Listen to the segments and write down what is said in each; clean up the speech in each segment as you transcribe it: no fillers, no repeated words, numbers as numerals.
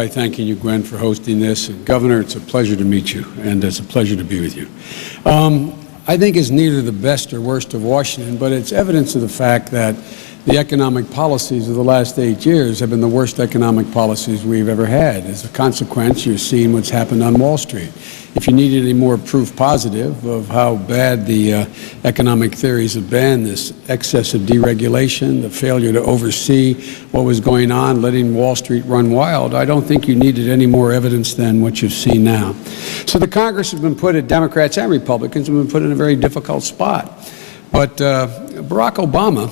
By thanking you, Gwen, for hosting this. And Governor, it's a pleasure to meet you, and it's a pleasure to be with you. I think it's neither the best or worst of Washington, but it's evidence of the fact that the economic policies of the last 8 years have been the worst economic policies we've ever had. As a consequence, you're seeing what's happened on Wall Street. If you needed any more proof positive of how bad the economic theories have been, this excess of deregulation, the failure to oversee what was going on, letting Wall Street run wild, I don't think you needed any more evidence than what you've seen now. So the Congress has been put, Democrats and Republicans have been put in a very difficult spot. But Barack Obama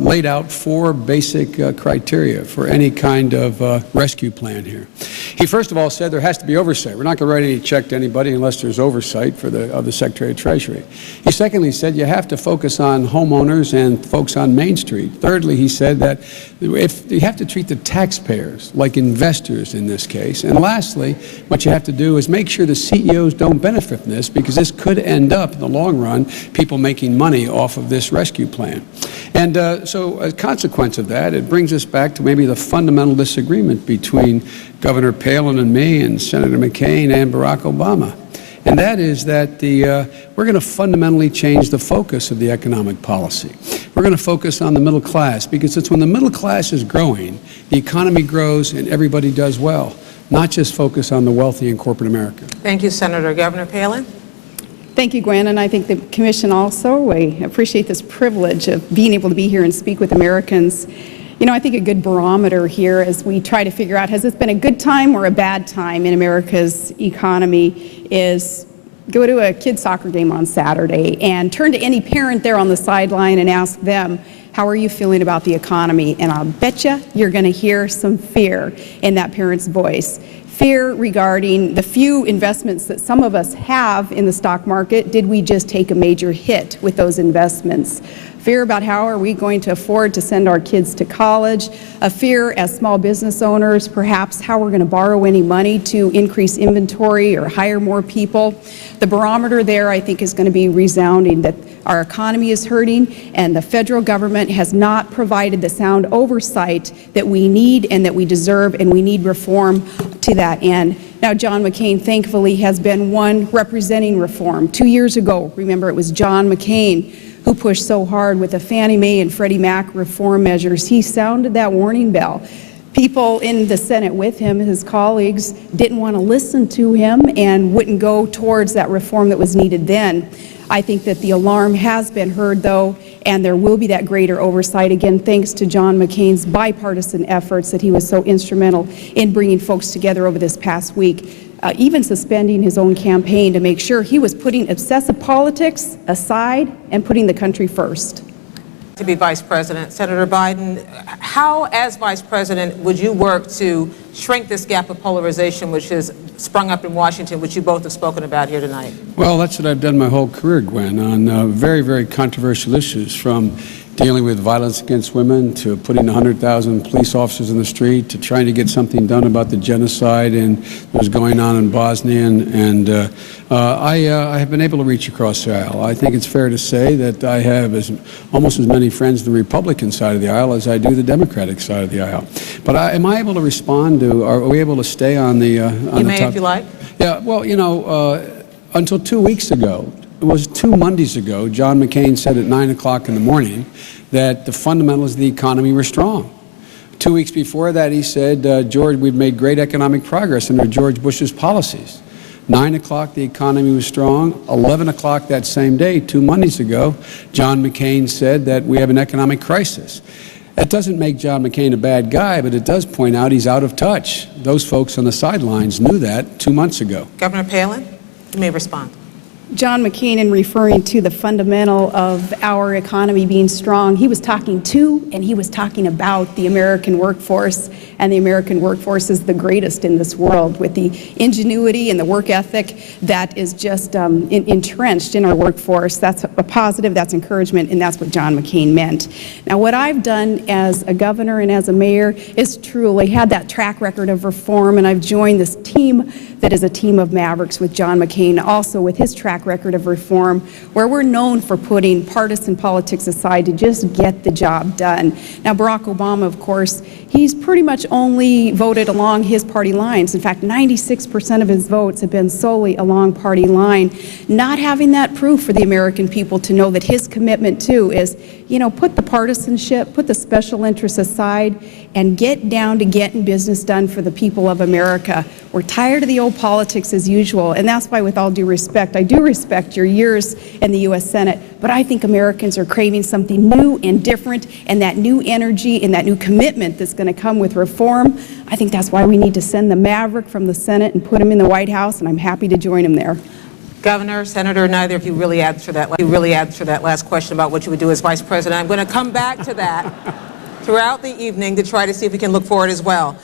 laid out 4 basic criteria for any kind of rescue plan here. He first of all said there has to be oversight. We're not going to write any check to anybody unless there's oversight of the Secretary of Treasury. He secondly said you have to focus on homeowners and folks on Main Street. Thirdly, he said that if you have to treat the taxpayers like investors in this case. And lastly, what you have to do is make sure the CEOs don't benefit from this, because this could end up in the long run people making money off of this rescue plan. And so as a consequence of that, it brings us back to maybe the fundamental disagreement between Governor Palin and me and Senator McCain and Barack Obama. And that is that we're going to fundamentally change the focus of the economic policy. We're going to focus on the middle class, because it's when the middle class is growing, the economy grows and everybody does well, not just focus on the wealthy in corporate America. Thank you, Senator. Governor Palin? Thank you, Gwen, and I think the Commission also. I appreciate this privilege of being able to be here and speak with Americans. You know, I think a good barometer here as we try to figure out, has this been a good time or a bad time in America's economy, is go to a kid's soccer game on Saturday and turn to any parent there on the sideline and ask them, how are you feeling about the economy? And I'll bet you're going to hear some fear in that parent's voice. Fear regarding the few investments that some of us have in the stock market. Did we just take a major hit with those investments? Fear about how are we going to afford to send our kids to college? A fear as small business owners, perhaps how we're going to borrow any money to increase inventory or hire more people. The barometer there, I think, is going to be resounding, that our economy is hurting and the federal government has not provided the sound oversight that we need and that we deserve, and we need reform to that end. Now, John McCain, thankfully, has been one representing reform. 2 years ago, remember, it was John McCain who pushed so hard with the Fannie Mae and Freddie Mac reform measures. He sounded that warning bell. People in the Senate with him, his colleagues, didn't want to listen to him and wouldn't go towards that reform that was needed then. I think that the alarm has been heard, though, and there will be that greater oversight, again, thanks to John McCain's bipartisan efforts that he was so instrumental in bringing folks together over this past week, even suspending his own campaign to make sure he was putting obsessive politics aside and putting the country first. To be Vice President, Senator Biden, how, as Vice President, would you work to shrink this gap of polarization which has sprung up in Washington, which you both have spoken about here tonight? Well, that's what I've done my whole career, Gwen, on very, very controversial issues, from dealing with violence against women to putting 100,000 police officers in the street to trying to get something done about the genocide that was going on in Bosnia. I have been able to reach across the aisle. I think it's fair to say that I have almost as many friends on the Republican side of the aisle as I do the Democratic side of the aisle. But am I able to respond to, are we able to stay on the on you the may, top? if you like. Yeah, well, you know, until 2 weeks ago, it was 2 Mondays ago, John McCain said at 9 o'clock in the morning that the fundamentals of the economy were strong. 2 weeks before that, he said, George, we've made great economic progress under George Bush's policies. 9 o'clock, the economy was strong. 11 o'clock that same day, 2 Mondays ago, John McCain said that we have an economic crisis. That doesn't make John McCain a bad guy, but it does point out he's out of touch. Those folks on the sidelines knew that 2 months ago. Governor Palin, you may respond. John McCain, in referring to the fundamental of our economy being strong, he was talking to and he was talking about the American workforce, and the American workforce is the greatest in this world, with the ingenuity and the work ethic that is just entrenched in our workforce. That's a positive, that's encouragement, and that's what John McCain meant. Now, what I've done as a governor and as a mayor is truly had that track record of reform, and I've joined this team that is a team of mavericks with John McCain, also with his track track record of reform, where we're known for putting partisan politics aside to just get the job done. Now, Barack Obama, of course, he's pretty much only voted along his party lines. In fact, 96% of his votes have been solely along party line, not having that proof for the American people to know that his commitment, too, is, you know, put the partisanship, put the special interests aside, and get down to getting business done for the people of America. We're tired of the old politics as usual, and that's why, with all due respect, I do respect your years in the U.S. Senate, but I think Americans are craving something new and different, and that new energy and that new commitment that's going to come with reform. I think that's why we need to send the maverick from the Senate and put him in the White House, and I'm happy to join him there. Governor, Senator, neither of you really answered that last question about what you would do as Vice President. I'm going to come back to that throughout the evening to try to see if we can look forward as well.